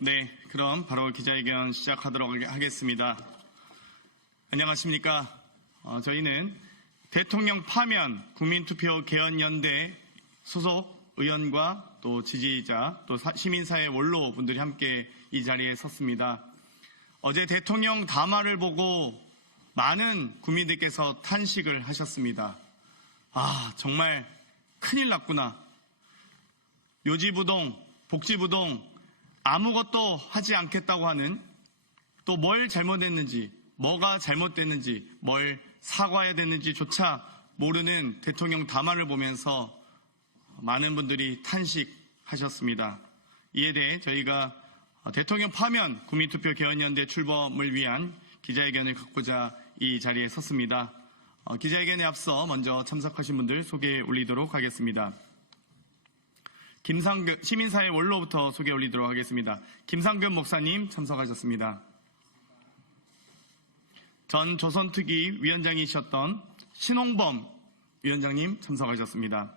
네, 그럼 바로 기자회견 시작하도록 하겠습니다. 안녕하십니까. 저희는 대통령 파면 국민투표 개헌연대 소속 의원과 또 지지자 또 시민사회 원로 분들이 함께 이 자리에 섰습니다. 어제 대통령 담화를 보고 많은 국민들께서 탄식을 하셨습니다. 정말 큰일 났구나. 요지부동, 복지부동, 아무것도 하지 않겠다고 하는, 또 뭘 잘못했는지, 뭐가 잘못됐는지, 뭘 사과해야 되는지조차 모르는 대통령 담화를 보면서 많은 분들이 탄식하셨습니다. 이에 대해 저희가 대통령 파면 국민투표 개헌연대 출범을 위한 기자회견을 갖고자 이 자리에 섰습니다. 기자회견에 앞서 먼저 참석하신 분들 소개해 올리도록 하겠습니다. 김상급 시민사회 원로부터 소개 올리도록 하겠습니다. 김상급 목사님 참석하셨습니다. 전 조선특위 위원장이셨던 신홍범 위원장님 참석하셨습니다.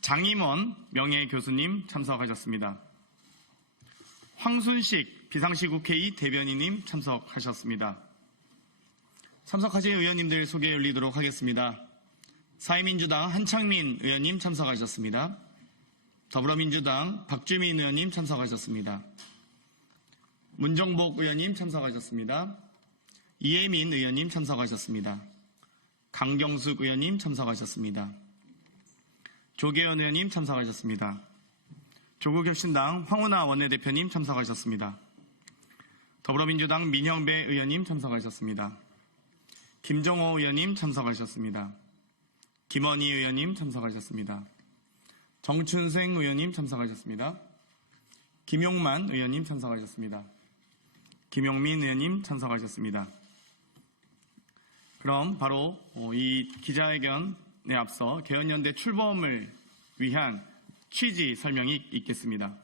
장임원 명예교수님 참석하셨습니다. 황순식 비상시국회의 대변인님 참석하셨습니다. 참석하신 의원님들 소개해 올리도록 하겠습니다. 사회민주당 한창민 의원님 참석하셨습니다. 더불어민주당 박주민 의원님 참석하셨습니다. 문정복 의원님 참석하셨습니다. 이혜민 의원님 참석하셨습니다. 강경숙 의원님 참석하셨습니다. 조계현 의원님 참석하셨습니다. 조국혁신당 황운하 원내대표님 참석하셨습니다. 더불어민주당 민형배 의원님 참석하셨습니다. 김정호 의원님 참석하셨습니다. 김원희 의원님 참석하셨습니다. 정춘생 의원님 참석하셨습니다. 김용만 의원님 참석하셨습니다. 김용민 의원님 참석하셨습니다. 그럼 바로 이 기자회견에 앞서 개헌연대 출범을 위한 취지 설명이 있겠습니다.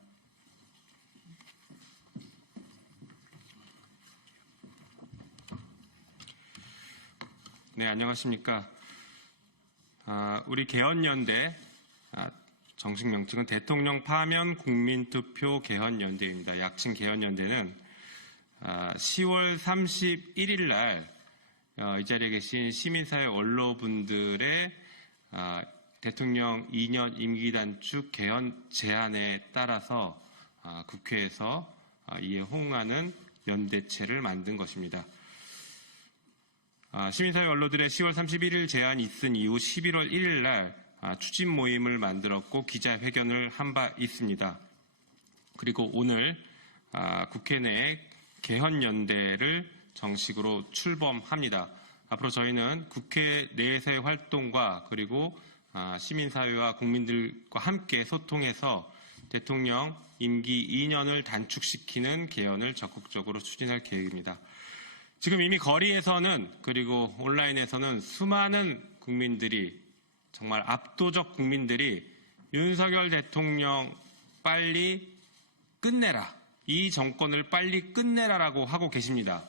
네, 안녕하십니까. 우리 개헌연대 정식 명칭은 대통령 파면 국민투표 개헌연대입니다. 약칭 개헌연대는 10월 31일 날 이 자리에 계신 시민사회 원로분들의 대통령 2년 임기 단축 개헌 제안에 따라서 국회에서 이에 호응하는 연대체를 만든 것입니다. 시민사회 원로들의 10월 31일 제안이 있은 이후 11월 1일 날 추진 모임을 만들었고 기자회견을 한 바 있습니다. 그리고 오늘 국회 내에 개헌연대를 정식으로 출범합니다. 앞으로 저희는 국회 내에서의 활동과 그리고 시민사회와 국민들과 함께 소통해서 대통령 임기 2년을 단축시키는 개헌을 적극적으로 추진할 계획입니다. 지금 이미 거리에서는 그리고 온라인에서는 수많은 국민들이, 정말 압도적 국민들이 윤석열 대통령 빨리 끝내라, 이 정권을 빨리 끝내라라고 하고 계십니다.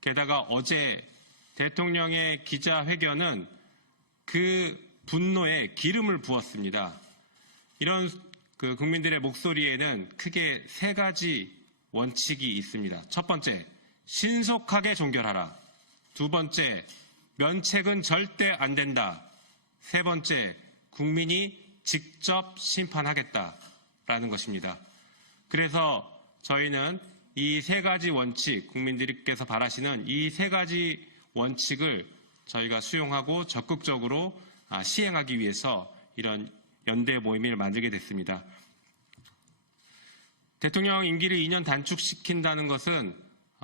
게다가 어제 대통령의 기자회견은 그 분노에 기름을 부었습니다. 이런 국민들의 목소리에는 크게 세 가지 원칙이 있습니다. 첫 번째, 신속하게 종결하라. 두 번째, 면책은 절대 안 된다. 세 번째, 국민이 직접 심판하겠다라는 것입니다. 그래서 저희는 이 세 가지 원칙, 국민들께서 바라시는 이 세 가지 원칙을 저희가 수용하고 적극적으로 시행하기 위해서 이런 연대 모임을 만들게 됐습니다. 대통령 임기를 2년 단축시킨다는 것은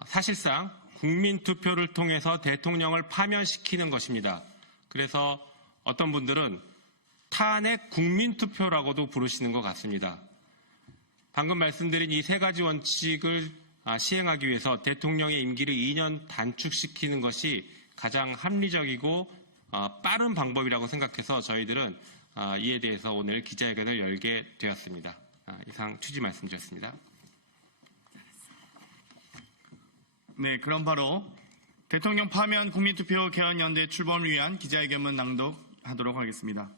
사실상 국민투표를 통해서 대통령을 파면시키는 것입니다. 그래서 어떤 분들은 탄핵 국민투표라고도 부르시는 것 같습니다. 방금 말씀드린 이 세 가지 원칙을 시행하기 위해서 대통령의 임기를 2년 단축시키는 것이 가장 합리적이고 빠른 방법이라고 생각해서 저희들은 이에 대해서 오늘 기자회견을 열게 되었습니다. 이상 취지 말씀드렸습니다. 네, 그럼 바로 대통령 파면 국민투표 개헌연대 출범을 위한 기자회견문 낭독하도록 하겠습니다.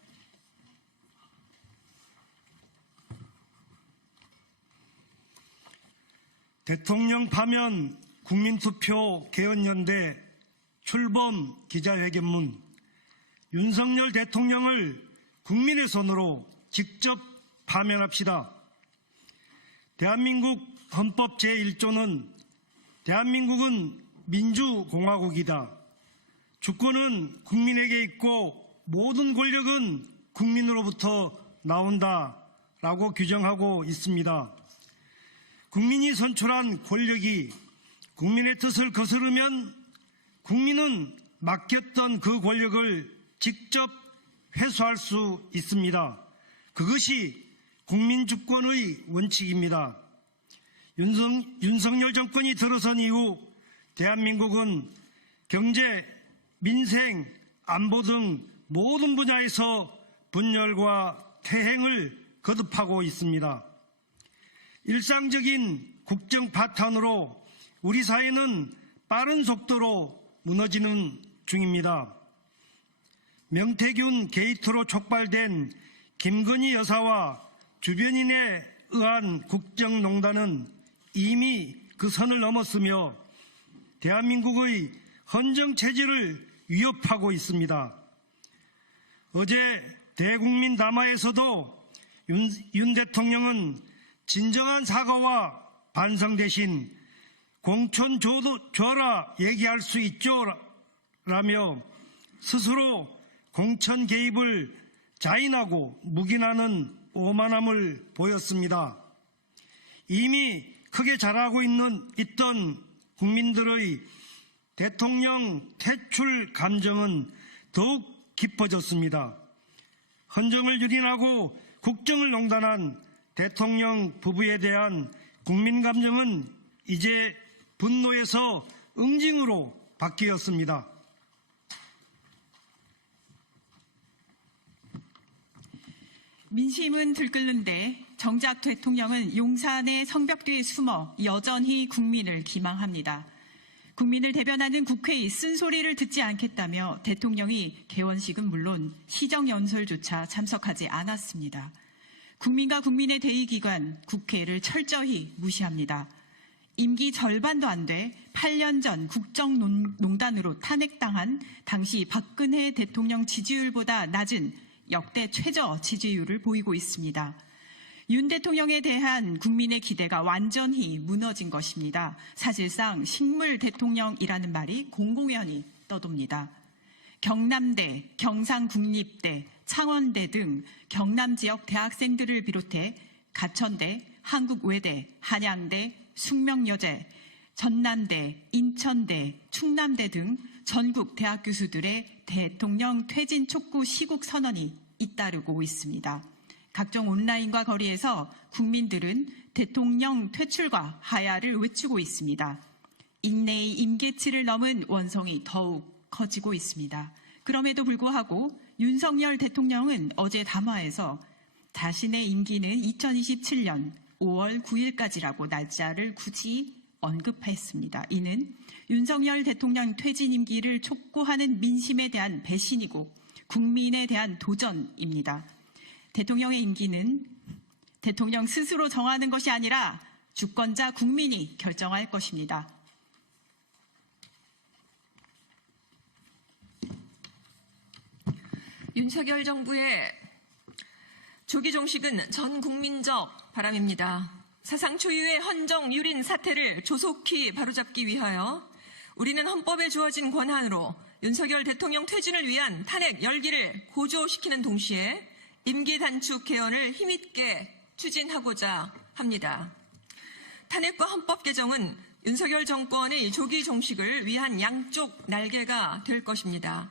대통령 파면 국민투표 개헌연대 출범 기자회견문. 윤석열 대통령을 국민의 손으로 직접 파면합시다. 대한민국 헌법 제1조는 대한민국은 민주공화국이다. 주권은 국민에게 있고 모든 권력은 국민으로부터 나온다라고 규정하고 있습니다. 국민이 선출한 권력이 국민의 뜻을 거스르면 국민은 맡겼던 그 권력을 직접 회수할 수 있습니다. 그것이 국민주권의 원칙입니다. 윤석열 정권이 들어선 이후 대한민국은 경제, 민생, 안보 등 모든 분야에서 분열과 퇴행을 거듭하고 있습니다. 일상적인 국정 파탄으로 우리 사회는 빠른 속도로 무너지는 중입니다. 명태균 게이트로 촉발된 김건희 여사와 주변인에 의한 국정농단은 이미 그 선을 넘었으며 대한민국의 헌정체제를 위협하고 있습니다. 어제 대국민 담화에서도 윤 대통령은 진정한 사과와 반성 대신 공천 줘라 얘기할 수 있죠 라며 스스로 공천 개입을 자인하고 묵인하는 오만함을 보였습니다. 이미 크게 자라고 있던 국민들의 대통령 퇴출 감정은 더욱 깊어졌습니다. 헌정을 유린하고 국정을 농단한 대통령 부부에 대한 국민 감정은 이제 분노에서 응징으로 바뀌었습니다. 민심은 들끓는데 정작 대통령은 용산의 성벽 뒤에 숨어 여전히 국민을 기망합니다. 국민을 대변하는 국회의 쓴소리를 듣지 않겠다며 대통령이 개원식은 물론 시정연설조차 참석하지 않았습니다. 국민과 국민의 대의기관 국회를 철저히 무시합니다. 임기 절반도 안 돼 8년 전 국정농단으로 탄핵당한 당시 박근혜 대통령 지지율보다 낮은 역대 최저 지지율을 보이고 있습니다. 윤 대통령에 대한 국민의 기대가 완전히 무너진 것입니다. 사실상 식물 대통령이라는 말이 공공연히 떠돕니다. 경남대, 경상국립대, 창원대 등 경남 지역 대학생들을 비롯해 가천대, 한국외대, 한양대, 숙명여대, 전남대, 인천대, 충남대 등 전국 대학 교수들의 대통령 퇴진 촉구 시국 선언이 잇따르고 있습니다. 각종 온라인과 거리에서 국민들은 대통령 퇴출과 하야를 외치고 있습니다. 인내의 임계치를 넘은 원성이 더욱 커지고 있습니다. 그럼에도 불구하고 윤석열 대통령은 어제 담화에서 자신의 임기는 2027년 5월 9일까지라고 날짜를 굳이 언급했습니다. 이는 윤석열 대통령 퇴진 임기를 촉구하는 민심에 대한 배신이고 국민에 대한 도전입니다. 대통령의 임기는 대통령 스스로 정하는 것이 아니라 주권자 국민이 결정할 것입니다. 윤석열 정부의 조기 종식은 전 국민적 바람입니다. 사상 초유의 헌정 유린 사태를 조속히 바로잡기 위하여 우리는 헌법에 주어진 권한으로 윤석열 대통령 퇴진을 위한 탄핵 열기를 고조시키는 동시에 임기 단축 개헌을 힘있게 추진하고자 합니다. 탄핵과 헌법 개정은 윤석열 정권의 조기 종식을 위한 양쪽 날개가 될 것입니다.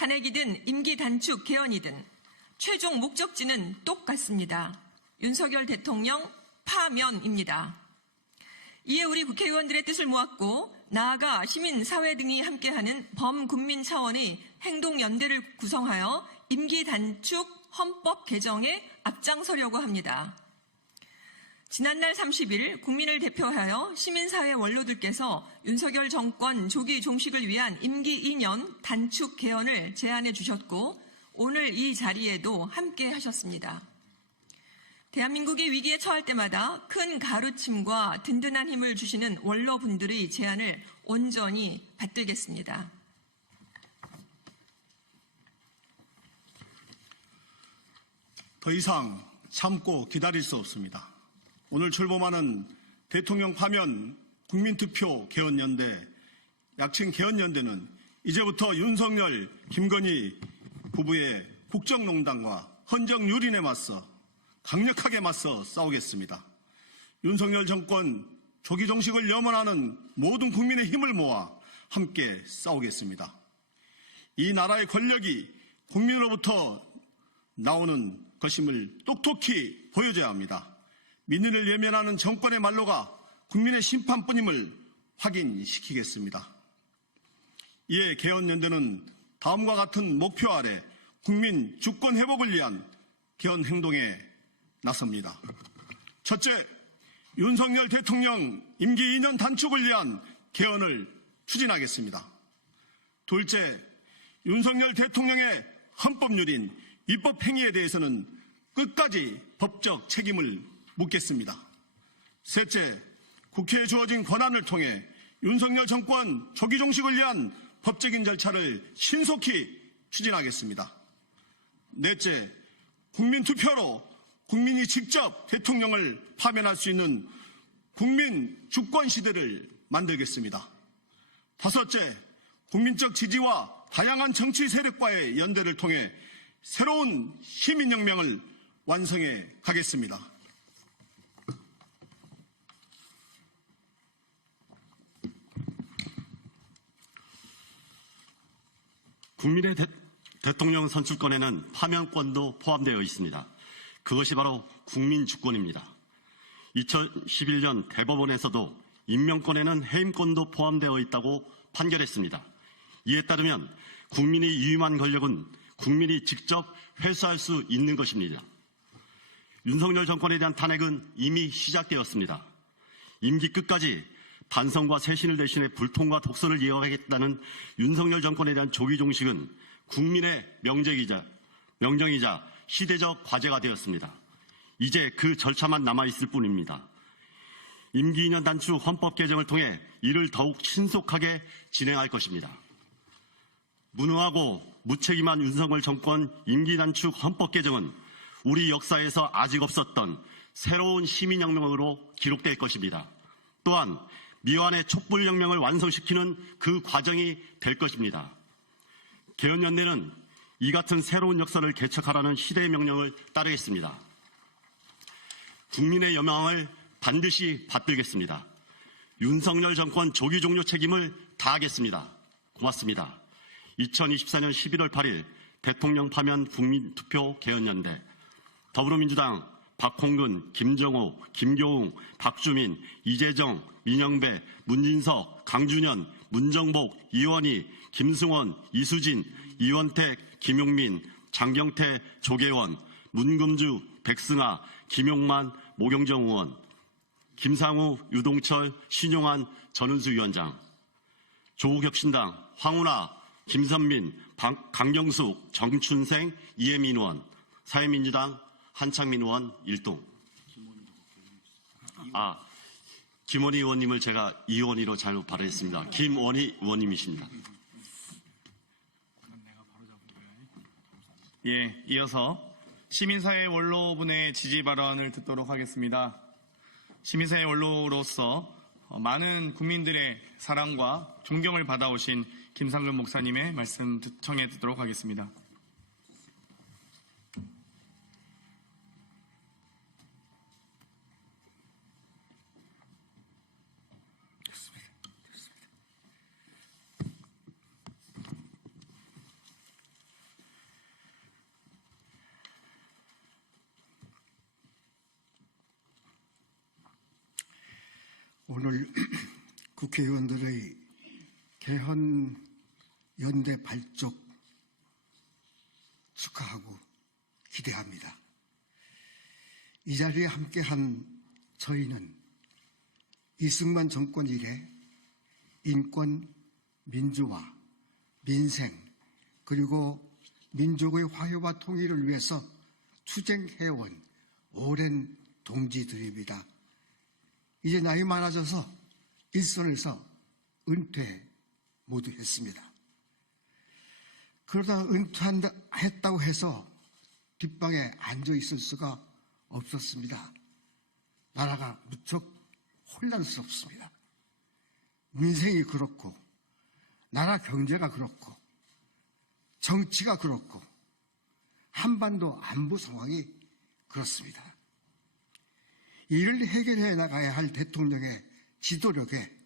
탄핵이든 임기 단축 개헌이든 최종 목적지는 똑같습니다. 윤석열 대통령 파면입니다. 이에 우리 국회의원들의 뜻을 모았고 나아가 시민사회 등이 함께하는 범국민 차원의 행동연대를 구성하여 임기 단축 헌법 개정에 앞장서려고 합니다. 지난날 30일 국민을 대표하여 시민사회 원로들께서 윤석열 정권 조기 종식을 위한 임기 2년 단축 개헌을 제안해 주셨고 오늘 이 자리에도 함께 하셨습니다. 대한민국이 위기에 처할 때마다 큰 가르침과 든든한 힘을 주시는 원로분들의 제안을 온전히 받들겠습니다. 더 이상 참고 기다릴 수 없습니다. 오늘 출범하는 대통령 파면 국민투표 개헌연대, 약칭 개헌연대는 이제부터 윤석열, 김건희 부부의 국정농단과 헌정유린에 맞서 강력하게 맞서 싸우겠습니다. 윤석열 정권 조기 종식을 염원하는 모든 국민의 힘을 모아 함께 싸우겠습니다. 이 나라의 권력이 국민으로부터 나오는 것임을 똑똑히 보여줘야 합니다. 민의를 외면하는 정권의 말로가 국민의 심판뿐임을 확인시키겠습니다. 이에 개헌연대는 다음과 같은 목표 아래 국민 주권 회복을 위한 개헌 행동에 나섭니다. 첫째, 윤석열 대통령 임기 2년 단축을 위한 개헌을 추진하겠습니다. 둘째, 윤석열 대통령의 헌법유린 입법 행위에 대해서는 끝까지 법적 책임을 묻겠습니다. 셋째, 국회에 주어진 권한을 통해 윤석열 정권 조기 종식을 위한 법적인 절차를 신속히 추진하겠습니다. 넷째, 국민투표로 국민이 직접 대통령을 파면할 수 있는 국민 주권 시대를 만들겠습니다. 다섯째, 국민적 지지와 다양한 정치 세력과의 연대를 통해 새로운 시민혁명을 완성해 가겠습니다. 국민의 대통령 선출권에는 파면권도 포함되어 있습니다. 그것이 바로 국민주권입니다. 2011년 대법원에서도 임명권에는 해임권도 포함되어 있다고 판결했습니다. 이에 따르면 국민이 유임한 권력은 국민이 직접 회수할 수 있는 것입니다. 윤석열 정권에 대한 탄핵은 이미 시작되었습니다. 임기 끝까지 반성과 쇄신을 대신해 불통과 독선을 이어가겠다는 윤석열 정권에 대한 조기 종식은 국민의 명령이자 시대적 과제가 되었습니다. 이제 그 절차만 남아있을 뿐입니다. 임기 2년 단축 헌법 개정을 통해 이를 더욱 신속하게 진행할 것입니다. 무능하고 무책임한 윤석열 정권 임기 단축 헌법 개정은 우리 역사에서 아직 없었던 새로운 시민혁명으로 기록될 것입니다. 또한 미완의 촛불혁명을 완성시키는 그 과정이 될 것입니다. 개헌연대는 이 같은 새로운 역사를 개척하라는 시대의 명령을 따르겠습니다. 국민의 여망을 반드시 받들겠습니다. 윤석열 정권 조기 종료 책임을 다하겠습니다. 고맙습니다. 2024년 11월 8일 대통령 파면 국민투표 개헌연대 더불어민주당 박홍근, 김정호, 김교웅, 박주민, 이재정, 민영배, 문진석, 강준현, 문정복, 이원희, 김승원, 이수진, 이원택, 김용민, 장경태, 조계원, 문금주, 백승아, 김용만, 모경정 의원, 김상우, 유동철, 신용환, 전은수 위원장, 조국혁신당 황운하, 김선민, 강경숙, 정춘생, 이혜민 의원, 사회민주당 한창민 의원 1동. 김원희 의원님을 제가 이원희로 잘못 발언했습니다. 김원희 의원님이십니다. 예, 이어서 시민사회 원로분의 지지 발언을 듣도록 하겠습니다. 시민사회 원로로서 많은 국민들의 사랑과 존경을 받아오신 김상근 목사님의 말씀 청해 듣도록 하겠습니다. 오늘 국회의원들의 개헌 연대 발족 축하하고 기대합니다. 이 자리에 함께한 저희는 이승만 정권 이래 인권, 민주화, 민생 그리고 민족의 화해와 통일을 위해서 투쟁해온 오랜 동지들입니다. 이제 나이 많아져서 일선에서 은퇴 모두 했습니다. 그러다가 은퇴했다고 해서 뒷방에 앉아 있을 수가 없었습니다. 나라가 무척 혼란스럽습니다. 민생이 그렇고 나라 경제가 그렇고 정치가 그렇고 한반도 안보 상황이 그렇습니다. 이를 해결해 나가야 할 대통령의 지도력에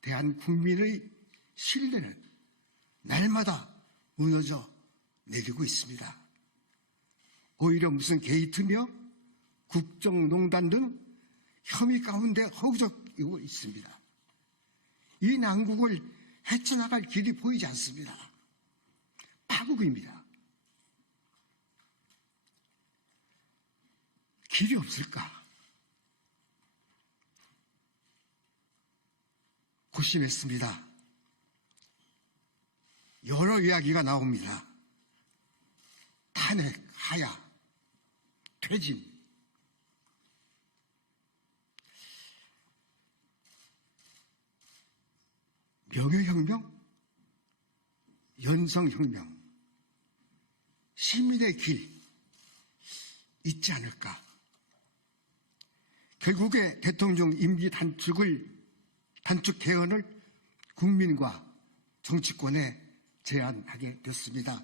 대한 국민의 신뢰는 날마다 무너져 내리고 있습니다. 오히려 무슨 게이트며 국정농단 등 혐의 가운데 허우적이고 있습니다. 이 난국을 헤쳐나갈 길이 보이지 않습니다. 파국입니다. 길이 없을까? 고심했습니다. 여러 이야기가 나옵니다. 탄핵, 하야, 퇴진. 명예혁명, 연성혁명, 시민의 길 있지 않을까? 결국에 대통령 임기 단축 개헌을 국민과 정치권에 제안하게 됐습니다.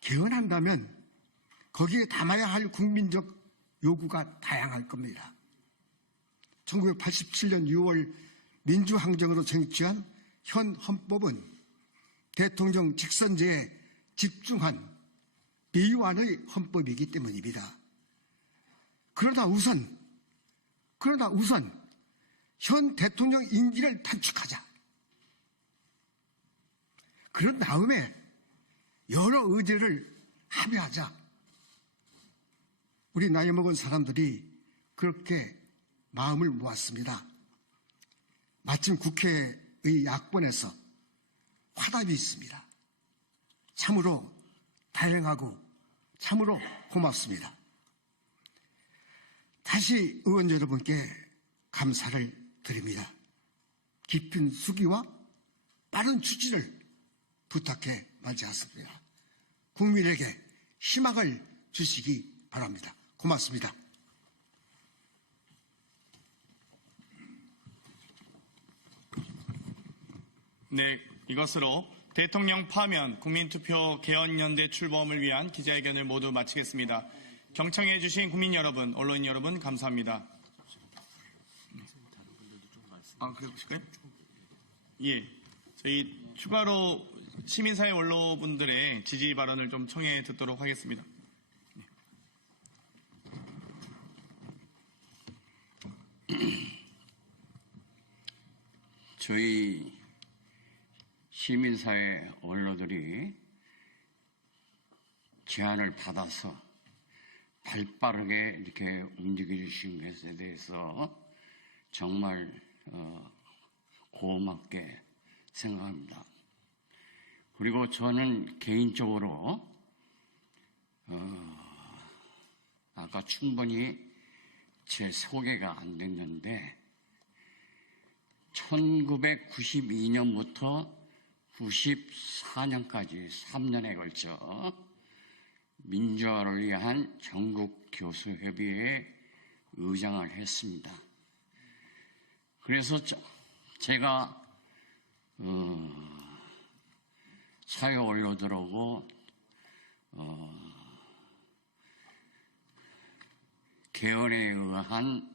개헌한다면 거기에 담아야 할 국민적 요구가 다양할 겁니다. 1987년 6월 민주항쟁으로 쟁취한 현 헌법은 대통령 직선제에 집중한 비유한의 헌법이기 때문입니다. 그러나 우선 현 대통령 임기를 단축하자. 그런 다음에 여러 의제를 합의하자. 우리 나이 먹은 사람들이 그렇게 마음을 모았습니다. 마침 국회의 야권에서 화답이 있습니다. 참으로 다행하고 참으로 고맙습니다. 다시 의원 여러분께 감사를 드립니다. 깊은 수기와 빠른 추진을 부탁해 마지 않습니다. 국민에게 희망을 주시기 바랍니다. 고맙습니다. 네, 이것으로 대통령 파면 국민투표 개헌연대 출범을 위한 기자회견을 모두 마치겠습니다. 경청해 주신 국민 여러분, 언론인 여러분 감사합니다. 그러실까요? 예, 저희 추가로 시민사회 원로분들의 지지 발언을 좀 청해 듣도록 하겠습니다. 저희 시민사회 원로들이 제안을 받아서 발빠르게 이렇게 움직여주신 것에 대해서 정말 고맙게 생각합니다. 그리고 저는 개인적으로 아까 충분히 제 소개가 안 됐는데 1992년부터 94년까지 3년에 걸쳐 민주화를 위한 전국교수협의회의 의장을 했습니다. 그래서 제가 사회 원로들하고 개헌에 의한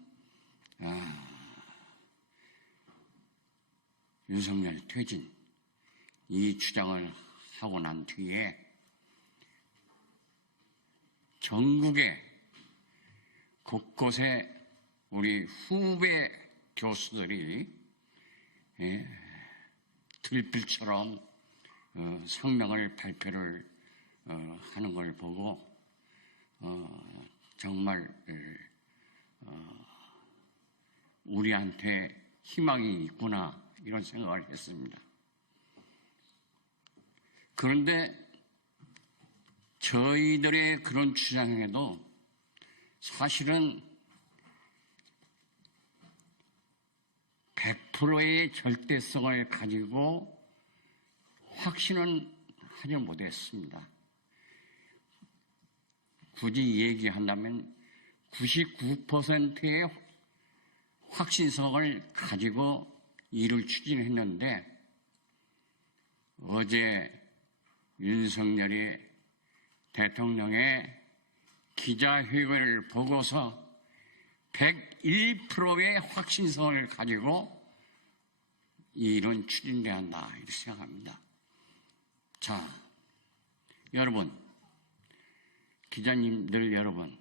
윤석열 퇴진 이 주장을 하고 난 뒤에 전국에 곳곳에 우리 후배 교수들이 들필처럼 성명을 발표를 하는 걸 보고 정말 우리한테 희망이 있구나 이런 생각을 했습니다. 그런데 저희들의 그런 주장에도 사실은 100%의 절대성을 가지고 확신은 하지 못했습니다. 굳이 얘기한다면 99%의 확신성을 가지고 일을 추진했는데 어제 윤석열이 대통령의 기자회견을 보고서 101%의 확신성을 가지고 이 일은 추진돼야 한다 이렇게 생각합니다. 자, 여러분, 기자님들 여러분,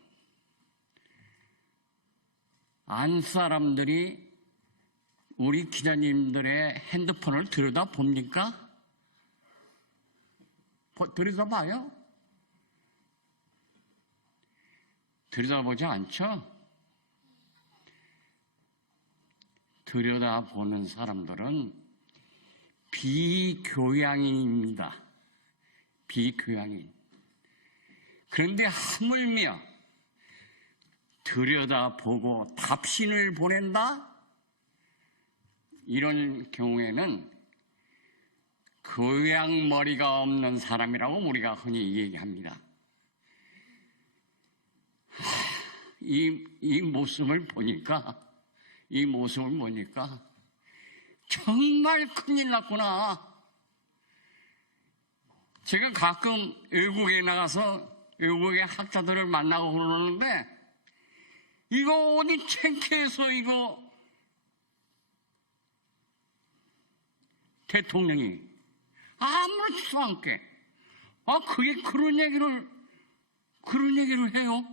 안 사람들이 우리 기자님들의 핸드폰을 들여다봅니까? 들여다봐요? 들여다보지 않죠? 들여다보는 사람들은 비교양인입니다. 비교양인. 그런데 하물며 들여다보고 답신을 보낸다? 이런 경우에는 교양머리가 없는 사람이라고 우리가 흔히 얘기합니다. 이 모습을 보니까 정말 큰일 났구나. 제가 가끔 외국에 나가서 외국의 학자들을 만나고 그러는데 이거 어디 창피해서 이거 대통령이 아무렇지도 않게 그게 그런 얘기를 해요?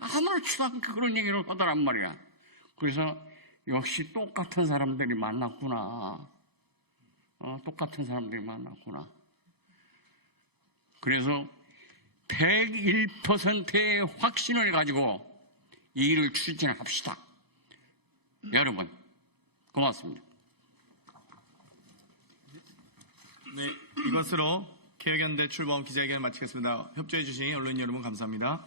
아무렇지도 않게 그런 얘기를 하더란 말이야. 그래서 역시 똑같은 사람들이 만났구나. 똑같은 사람들이 만났구나. 그래서 101%의 확신을 가지고 이 일을 추진합시다. 여러분, 고맙습니다. 네, 이것으로 개혁연대 출범 기자회견을 마치겠습니다. 협조해 주신 언론인 여러분 감사합니다.